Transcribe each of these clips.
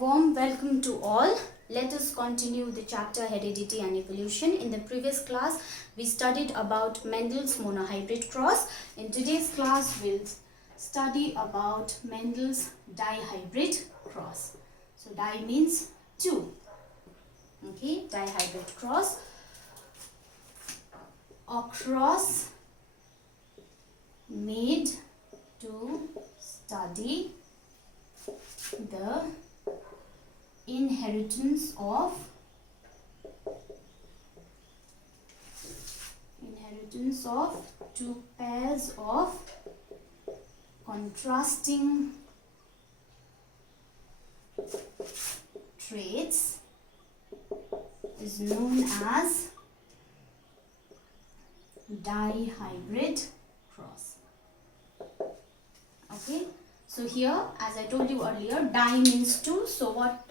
warm welcome to all. Let us continue the chapter Heredity and Evolution. In the previous class, we studied about Mendel's monohybrid cross. In today's class, we'll study about Mendel's dihybrid cross. So di means two. Okay, dihybrid cross. A cross made to study the inheritance of two pairs of contrasting traits is known as dihybrid cross. Okay, so here, as I told you earlier, di means two. So what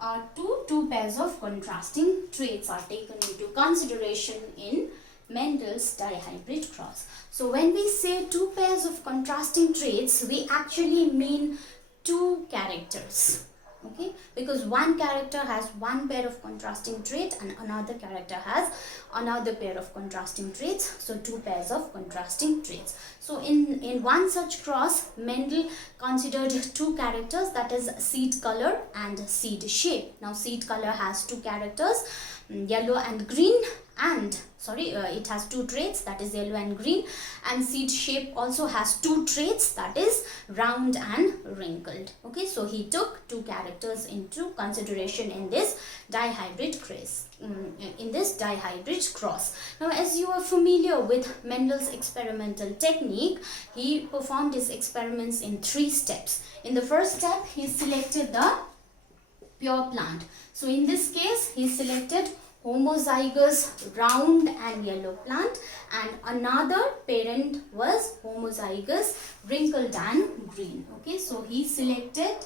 are two pairs of contrasting traits are taken into consideration in Mendel's dihybrid cross. So when we say two pairs of contrasting traits, we actually mean two characters. Okay, because one character has one pair of contrasting trait and another character has another pair of contrasting traits. So two pairs of contrasting traits. So in one such cross, Mendel considered two characters, that is seed color and seed shape. Now seed color has two characters, yellow and green, and it has two traits, that is yellow and green, and seed shape also has two traits, that is round and wrinkled. Okay, so he took two characters into consideration in this dihybrid cross. Now, as you are familiar with Mendel's experimental technique, he performed his experiments in 3 steps. In the first step, he selected the pure plant. So in this case, he selected homozygous round and yellow plant, and another parent was homozygous wrinkled and green. Okay, so he selected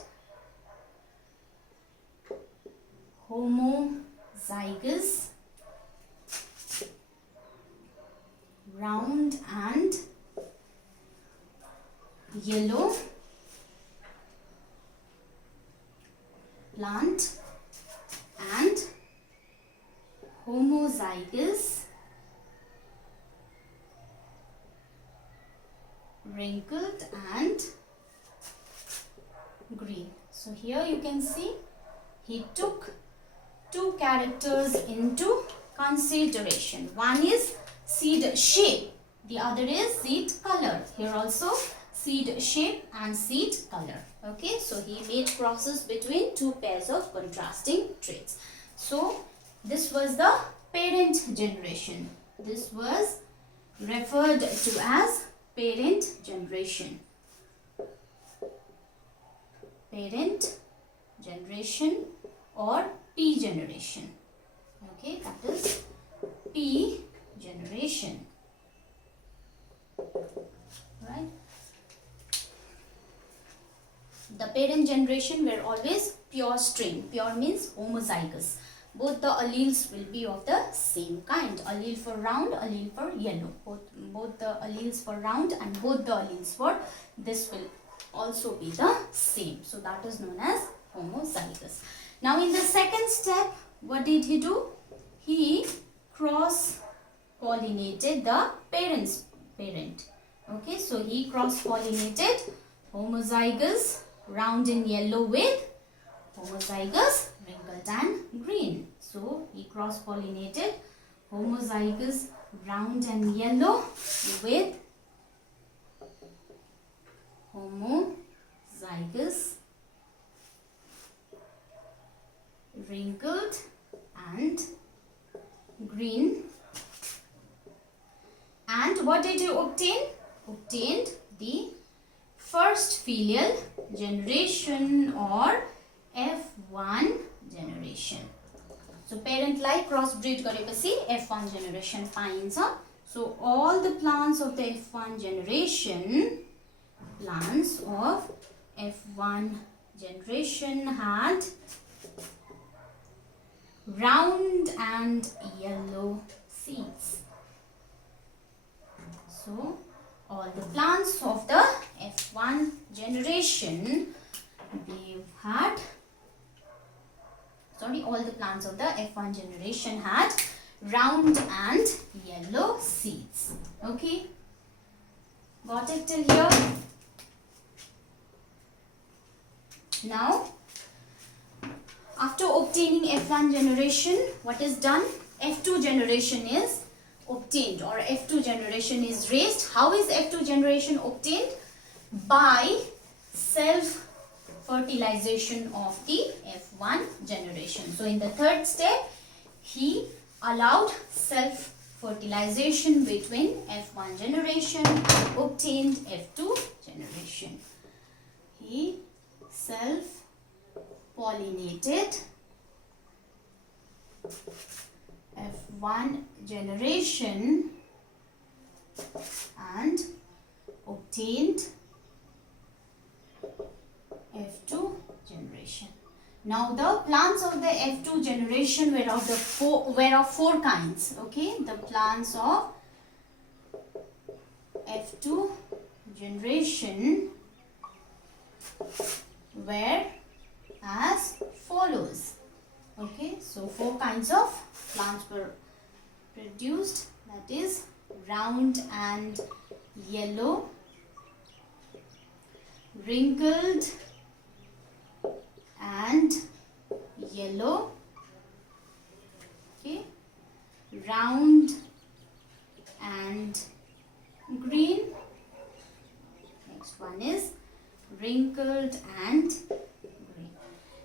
homozygous round and yellow plant and homozygous wrinkled and green. So here you can see he took two characters into consideration. One is seed shape, the other is seed color. Here also seed shape and seed color. Okay, so he made crosses between two pairs of contrasting traits. So this was the parent generation. This was referred to as parent generation. Parent generation or P generation. Okay, that is P generation. Right? The parent generation were always pure strain. Pure means homozygous. Both the alleles will be of the same kind. Allele for round, allele for yellow. Both the alleles for round and both the alleles for this will also be the same. So that is known as homozygous. Now in the second step, what did he do? He cross-pollinated the parent's parent. Okay, so he cross-pollinated homozygous round in yellow with homozygous wrinkled and green. So he cross-pollinated homozygous round and yellow with homozygous wrinkled and green. And what did you obtain? Obtained the first filial generation or F1 generation. So parent-like crossbreed गरेपछि F1 generation पाइन्छ. So all the plants of the F1 generation had round and yellow seeds. So all the plants of the F1 generation all the plants of the F1 generation had round and yellow seeds. Okay, got it till here? Now, after obtaining F1 generation, what is done? F2 generation is obtained, or F2 generation is raised. How is F2 generation obtained? By self-fertilization of the F1 generation. So in the third step, he allowed self-fertilization between F1 generation and obtained F2 generation. He self-pollinated F1 generation and obtained F2 generation. Now the plants of the F2 generation were of four kinds. Okay, the plants of F2 generation were as follows. Okay, so four kinds of plants were produced, that is round and yellow, wrinkled and yellow, okay, round and green. Next one is wrinkled and green.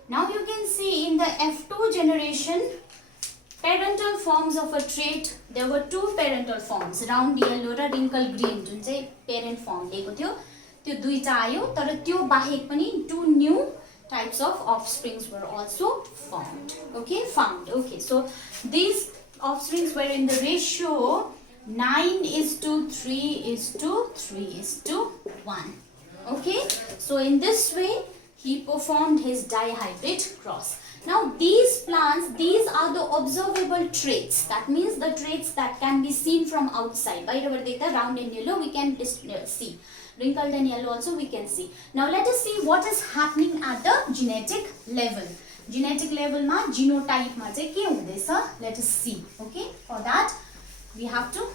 Now you can see in the F2 generation, parental forms of a trait, there were two parental forms, round yellow raw wrinkled green, जुन चाहिँ parent form दिएको थियो त्यो दुईटा आयो, तर त्यो बाहेक पनि two new types of offsprings were also found. Okay, so these offsprings were in the ratio 9:3:3:1. Okay, so in this way he performed his dihybrid cross. Now these plants, these are the observable traits. That means the traits that can be seen from outside. By the way, round and yellow we can see. Wrinkled and yellow also we can see. Now let us see what is happening at the genetic level. Genetic level ma genotype ma chai ke hundaisa, let us see. Okay, for that we have to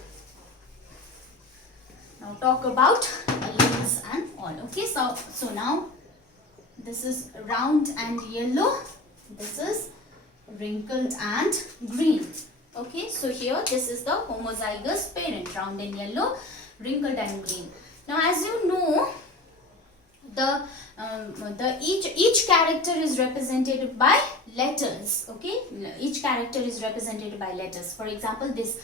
now talk about alleles and all. Okay, so now this is round and yellow, this is wrinkled and green. Okay, so here this is the homozygous parent, round and yellow, wrinkled and green. Now as you know, each character is represented by letters. Okay, each character is represented by letters. For example, this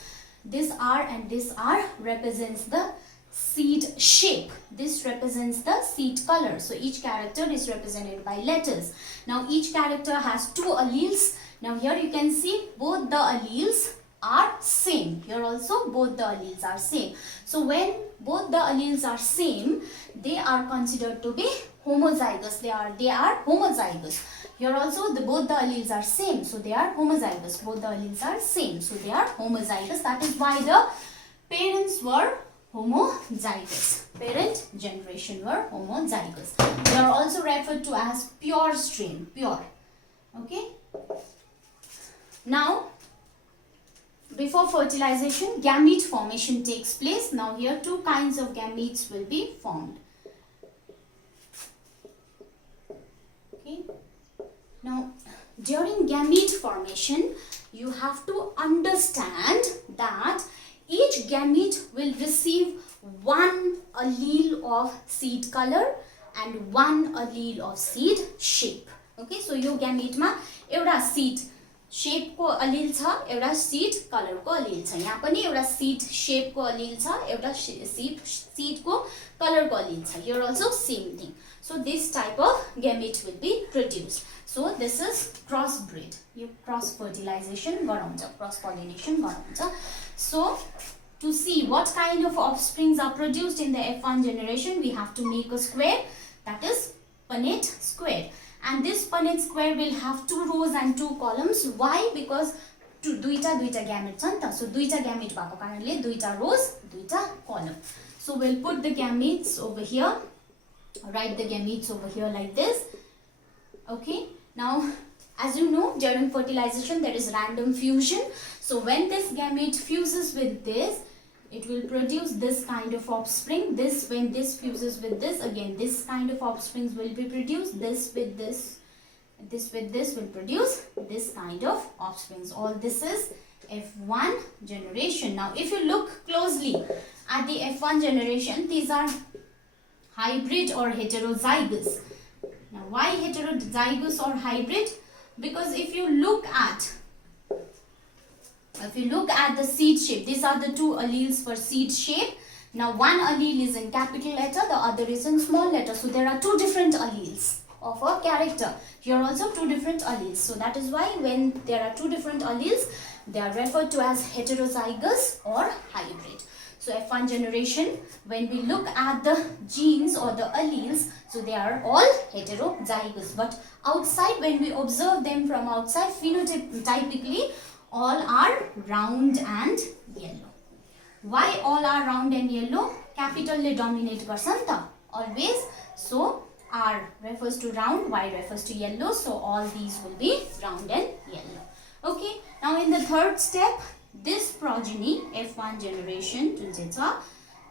R and this R represents the seed shape. This represents the seed color. So each character is represented by letters. Now each character has two alleles. Now here you can see both the alleles are same. Here also both the alleles are same. So when both the alleles are same, they are considered to be homozygous. They are homozygous. Here also both the alleles are same, so they are homozygous. Both the alleles are same, so they are homozygous. That is why the parents were homozygous. Parent generation were homozygous. They are also referred to as pure strain. Pure. Okay. Now, before fertilization, gamete formation takes place. Now here two kinds of gametes will be formed. Okay. Now during gamete formation, you have to understand that each gamete will receive one allele of seed color and one allele of seed shape. Okay, so yo gamete मा एउटा seed shape को allele छ, एउटा seed color को allele छ. यहाँ पनि एउटा seed shape को allele छ, एउटा seed को color को allele छ. Here also same thing. So this type of gamete will be produced. So this is crossbreed. Yo cross fertilization गराउँछ, cross pollination गराउँछ. So to see what kind of offsprings are produced in the F1 generation, we have to make a square, that is Punnett square. And this Punnett square will have two rows and two columns. Why? Because दुईटा gamete छ नि त. So दुईटा gamete भएको कारणले दुईटा rows, दुईटा column. So we'll put the gametes over here. Write the gametes over here like this. Okay, now as you know, during fertilization there is random fusion. So when this gamete fuses with this, it will produce this kind of offspring. This, when this fuses with this, again this kind of offsprings will be produced. This with this will produce this kind of offsprings. All this is F1 generation. Now if you look closely at the F1 generation, these are hybrid or heterozygous. Now why heterozygous or hybrid? Because if you look at the seed shape, these are the two alleles for seed shape. Now one allele is in capital letter, the other is in small letter. So there are two different alleles of a character. Here also two different alleles. So that is why when there are two different alleles, they are referred to as heterozygous or hybrid. So F1 generation, when we look at the genes or the alleles, so they are all heterozygous. But outside, when we observe them from outside, phenotypically, all are round and yellow. Why all are round and yellow? Capital le dominate garchanta always. So R refers to round, Y refers to yellow. So all these will be round and yellow. Okay. Now in the third step, this progeny F1 generation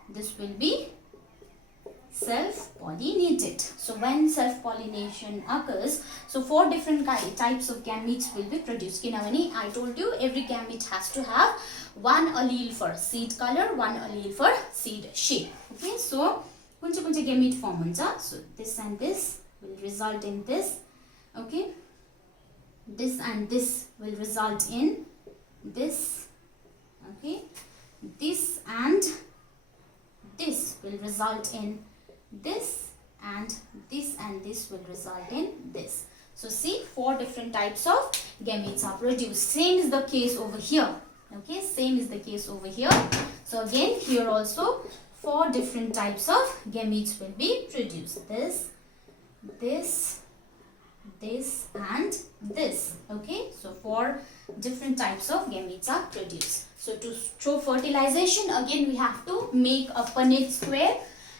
this will be self-pollinated. So when self-pollination occurs, so 4 different types of gametes will be produced. Kinavani, I told you every gamete has to have one allele for seed color, one allele for seed shape. Okay, so kuncha gamete form huncha. So this and this will result in this. Okay, this and this will result in this. Okay, this and this will result in this, and this will result in this. So see, 4 different types of gametes are produced. Same is the case over here. Okay, same is the case over here. So again, here also 4 different types of gametes will be produced. This and this. Okay, so 4 different types of gametes are produced. So to show fertilization, again we have to make a Punnett square,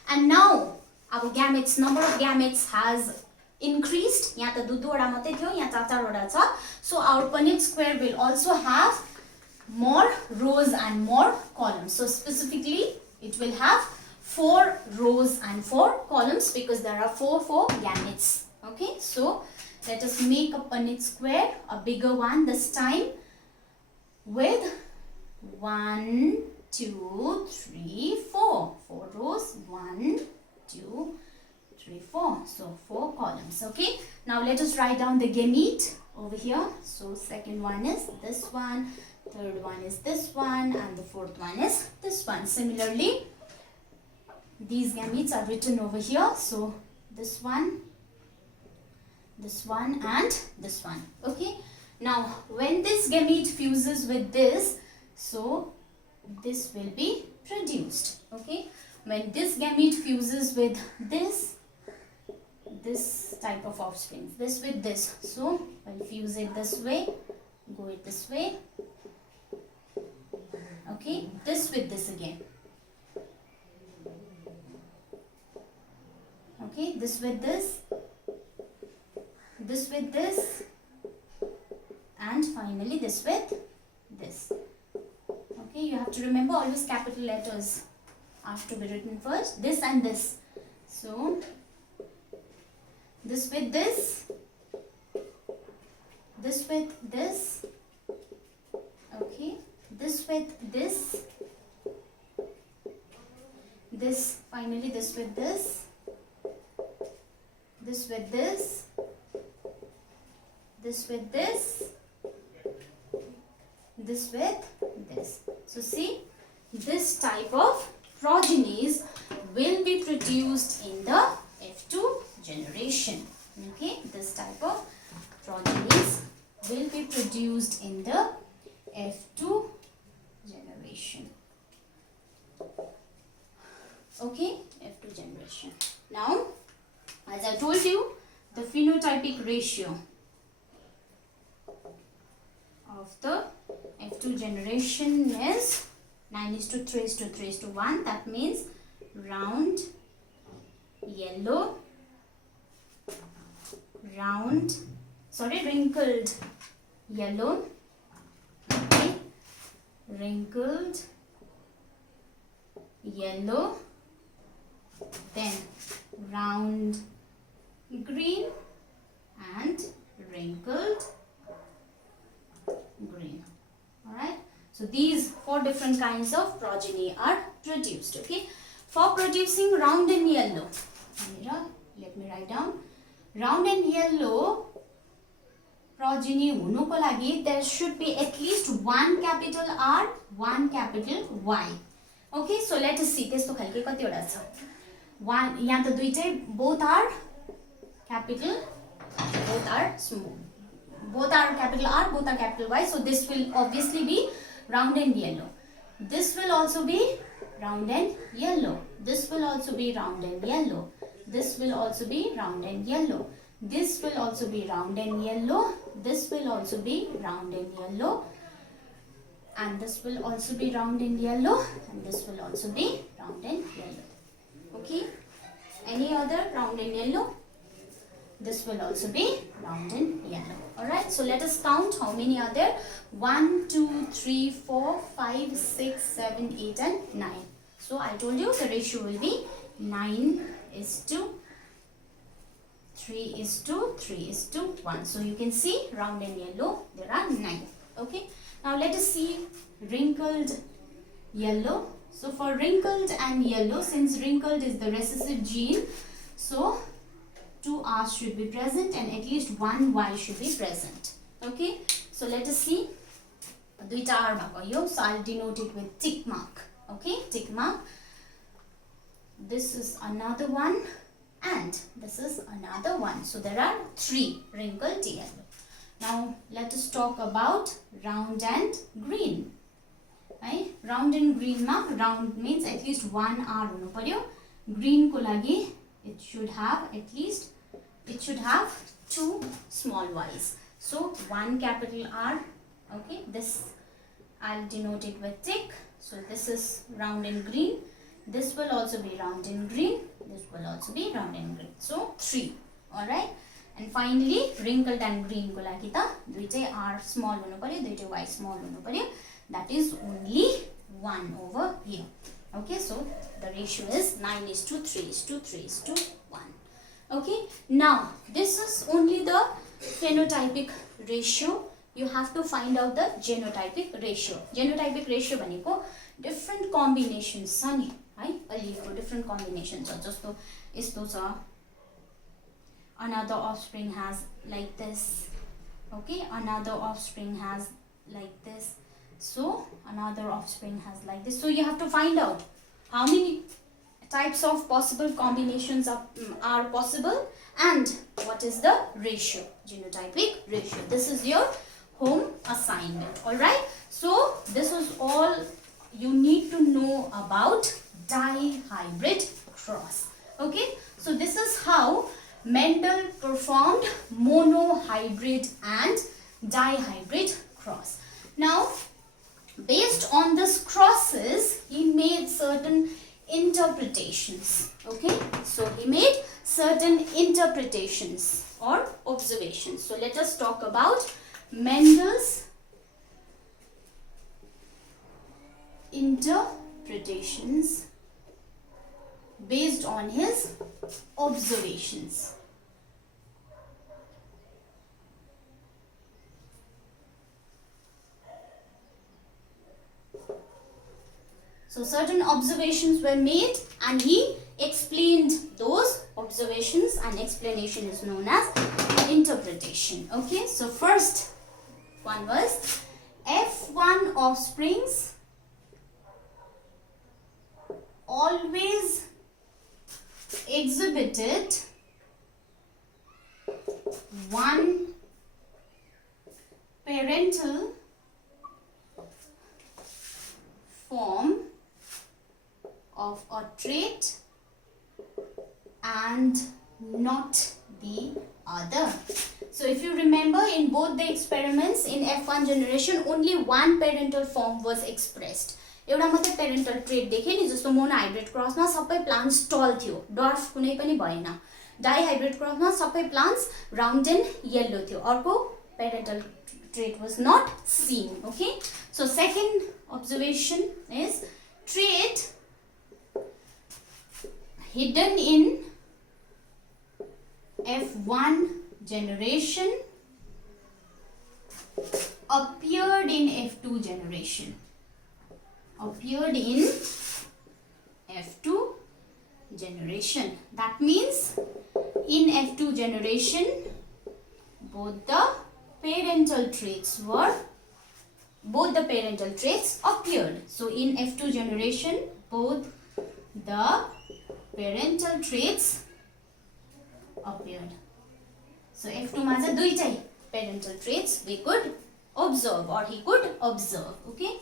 and now our gametes, number of gametes has increased. यहाँ त 2 वटा मात्रै थियो, यहाँ 4 वटा छ. So our Punnett square will also have more rows and more columns. So specifically it will have 4 rows and 4 columns because there are 4 gametes. Okay, so let us make a Punnett square, a bigger one this time, with 1, 2, 3, 4. 4 rows, 1, 2, 3, 4. So 4 columns. Okay. Now let us write down the gamete over here. So second one is this one, third one is this one, and the fourth one is this one. Similarly, these gametes are written over here. So this one, and this one. Okay. Now when this gamete fuses with this, so this will be produced. Okay, when this gamete fuses with this type of offspring, this with this, so I'll fuse it this way, go it this way. Okay, this with this again. Okay, this with this with this, and finally this with this. Okay, you have to remember always capital letters have to be written first. This and this. So this with this with this. Okay, this with this, finally this with this with this with this with this. So see, this type of progenies will be produced in the F2 generation. Okay, this type of progenies will be produced in the F2 generation. Okay, F2 generation. Now, as I told you, the phenotypic ratio of the F2 generation is 9:3:3:1. That means round, yellow, wrinkled yellow, okay, wrinkled yellow, then round green and wrinkled green. Alright, so these 4 different kinds of progeny are produced. Okay, for producing round and yellow, let me write down, round and yellow progeny हुनुको लागि there should be at least one capital R, one capital Y. Okay, so let us see त्यस्तो खालके कतिवटा छ, one यहाँ त दुईटै both are capital, both are small, both are capital R, both are capital Y, so this will obviously be round and yellow. This will also be round and yellow. This will also be round and yellow. This will also be round and yellow. This will also be round and yellow. This will also be round and yellow. And this will also be round and yellow. And this will also be round and yellow. Okay? Any other round and yellow? This will also be round and yellow. Alright, so let us count how many are there. 1, 2, 3, 4, 5, 6, 7, 8 and 9. So I told you the ratio will be 9:3:3:1. So you can see round and yellow there are 9. Okay, now let us see wrinkled yellow. So for wrinkled and yellow, since wrinkled is the recessive gene, so 2 R's should be present and at least 1 Y should be present. Okay, so let us see. Duita R bhako yo, so I'll denote it with tick mark. Okay, tick mark. This is another one and this is another one. So there are 3 wrinkled yellow. Now let us talk about round and green. Right? Round and green ma, round means at least 1 R hunu paryo. Green ko lagi it should have at least, it should have 2 small y's. So 1 capital R. Okay, this I'll denote it with tick. So this is round and green. This will also be round and green. This will also be round and green. So 3. Alright. And finally wrinkled and green ko lagi ta duitai R small hunu paryo, duitai Y small hunu paryo. That is only 1 over here. Okay, so the ratio is 9:3:3:1. Okay, now this is only the phenotypic ratio. You have to find out the genotypic ratio. Genotypic ratio भनेको different combinations छ नि है, अलिको different combinations छ, जस्तो यस्तो छ, another offspring has like this. Okay, another offspring has like this. So another offspring has like this. So you have to find out how many types of possible combinations are possible and what is the ratio, genotypic ratio. This is your home assignment. Alright, so this was all you need to know about dihybrid cross. Okay, so this is how Mendel performed monohybrid and dihybrid cross. Now based on this crosses, he made certain interpretations. Okay, so he made certain interpretations or observations. So let us talk about Mendel's interpretations based on his observations. So certain observations were made and he explained those observations, and explanation is known as interpretation. Okay, so first one was F1 offsprings always exhibited one parental form of a trait and not the other. So if you remember, in both the experiments in F1 generation, only one parental form was expressed. एउटा मात्र parental trait देखे नि, जस्तो monohybrid क्रसमा सबै plants टल थियो, dwarf कुनै पनि भएन. डाइहाइब्रिड क्रसमा सबै प्लान्ट्स राउन्ड एन्ड येल्लो थियो, अर्को parental trait was not seen. Okay, so second observation is trait hidden in F1 generation appeared in F2 generation. Appeared in F2 generation. That means in F2 generation both the parental traits appeared. So in F2 generation both the parental traits appeared. So F2 ma cha duitai parental traits we could observe or he could observe. Okay,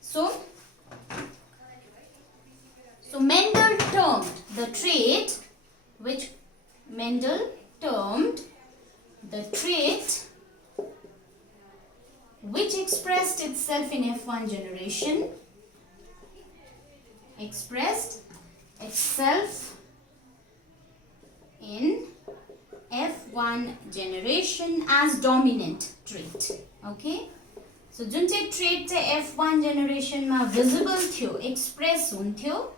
so Mendel termed the trait which Mendel termed the trait which expressed itself in F1 generation, expressed itself in F1 generation as dominant trait. Okay, so जुन चाहिँ trait चाहिँ F1 generation मा visible थियो, express हुन्थ्यो,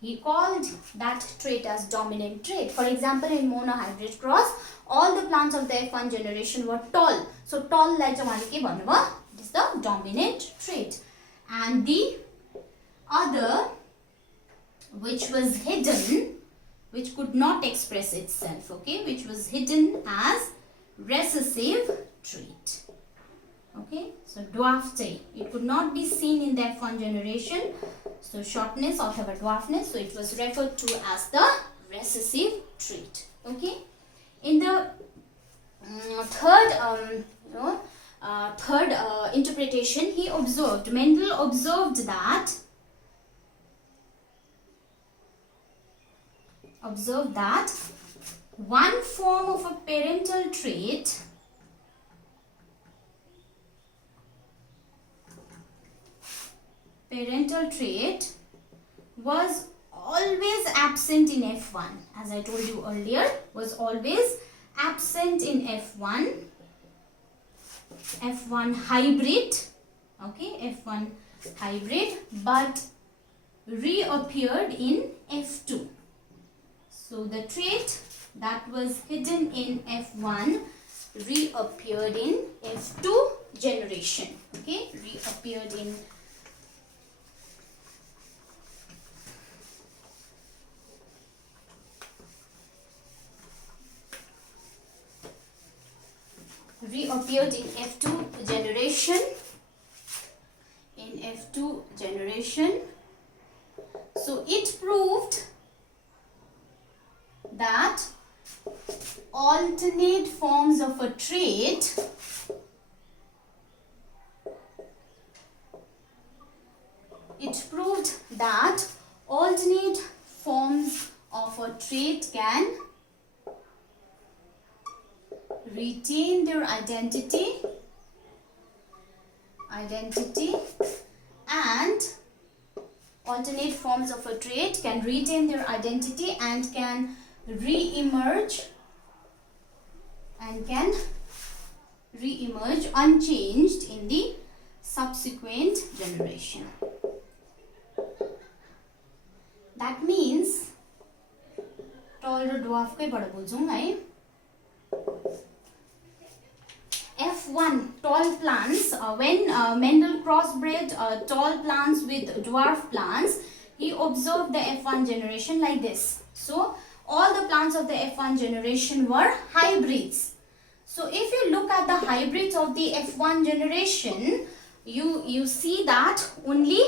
he called that trait as dominant trait. For example, in monohybrid cross, all the plants of the F1 generation were tall. So tall like it is the dominant trait. And the other, which was hidden, which could not express itself, okay, which was hidden as recessive trait. Okay, so dwarf trait, it could not be seen in the F1 generation, so shortness or dwarfness, so it was referred to as the recessive trait. Okay, in the third interpretation, Mendel observed that one form of a parental trait was always absent in F1. As I told you earlier, was always absent in F1 hybrid, okay, F1 hybrid, but reappeared in F2. So the trait that was hidden in F1 reappeared in F2 generation, okay, reappeared in F2 generation. So it proved that alternate forms of a trait can retain their identity and alternate forms of a trait can retain their identity and can re-emerge unchanged in the subsequent generation. That means tall raw dwarf कै बाट बुझौं है. F1 tall plants, when Mendel crossbred tall plants with dwarf plants, he observed the F1 generation like this. So all the plants of the F1 generation were hybrids. So if you look at the hybrids of the F1 generation, you see that only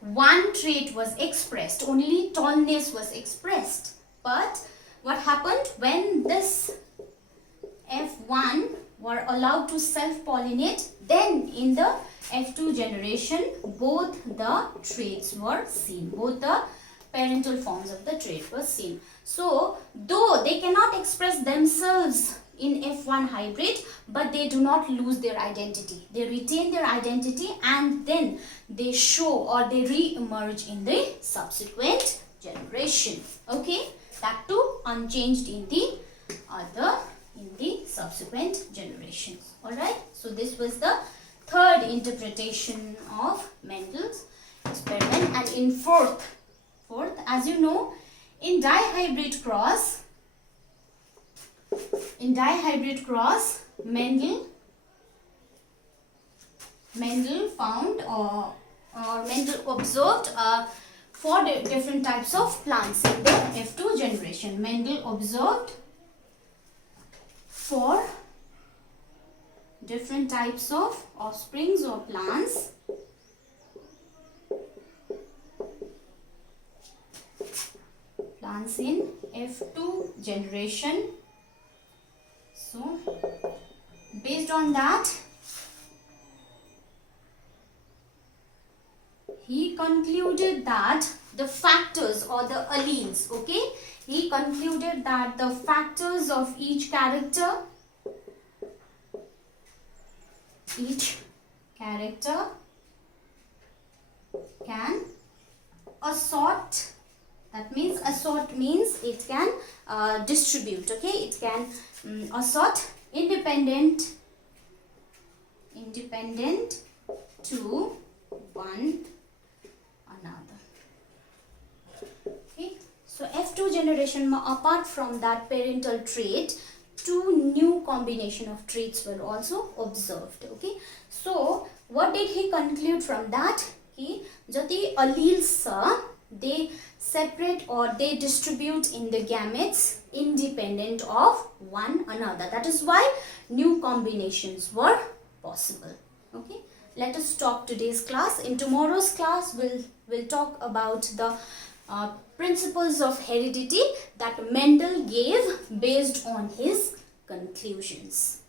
one trait was expressed, only tallness was expressed. But what happened when this F1 were allowed to self-pollinate, then in the F2 generation both the traits were seen, both the parental forms of the trait were seen. So though they cannot express themselves in F1 hybrid, but they do not lose their identity. They retain their identity and then they show or they re-emerge in the subsequent generation. Okay, that too unchanged in the subsequent generations. Alright, so this was the third interpretation of Mendel's experiment. And in fourth, as you know, in dihybrid cross, Mendel found or Mendel observed 4 different types of plants in the F2 generation. Mendel observed 4 different types of offsprings or plants in F2 generation. So based on that, he concluded that the factors or the alleles, okay, he concluded that the factors of each character can assort. That means assort means it can distribute, okay, it can assort independent to one another. Okay, so F2 generation, apart from that parental trait, 2 new combination of traits were also observed. Okay, so what did he conclude from that? कि जति alleles they separate or they distribute in the gametes independent of one another. That is why new combinations were possible. Okay, let us stop today's class. In tomorrow's class, we'll talk about the principles of heredity that Mendel gave based on his conclusions.